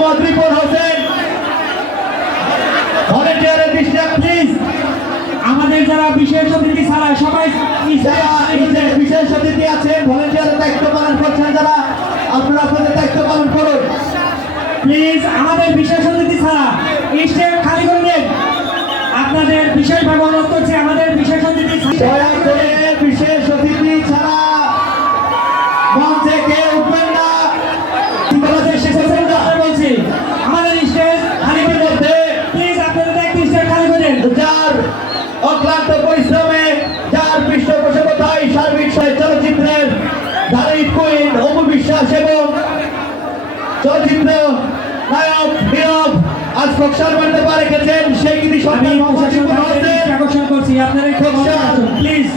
মোহাম্মদ রিপন হোসেন ভলেন্টিয়ারের দৃষ্টি প্লিজ। আমাদের যারা বিশেষ অতিথি ছাড়া সবাই যারা বিশেষ অতিথি আছেন ভলেন্টিয়ারের দায়িত্ব পালন করছেন যারা, আপনারা আপনাদের দায়িত্ব পালন করুন প্লিজ। আমাদের বিশেষ অতিথি ছাড়া স্টেজ খালি করে দিন। আপনাদের বিশেষভাবে অনুরোধ করছি আমাদের বিশেষ অতিথি দয়া করে বিশেষ অতিথি ছাড়া মঞ্চে কেউ উঠবেন না। বলছি আমাদের স্টেজ খালি করে দিন প্লিজ। আপনাদের দায়িত্ব স্টেজ খালি করে দিন। যার অক্লান্ত পরিশ্রমে, যার পৃষ্ঠপোষকতায় সার্বিক চলচ্চিত্রের ধারিক কুইন অপু বিশ্বাস এবং চলচ্চিত্র নায়ক নীরব আজ ফকসার মণ্ডপে রেখেছেন সেই কৃতি আমি সন্তান মোহাম্মদ রিপন হোসেন আকর্ষণ করছি আপনারা প্লিজ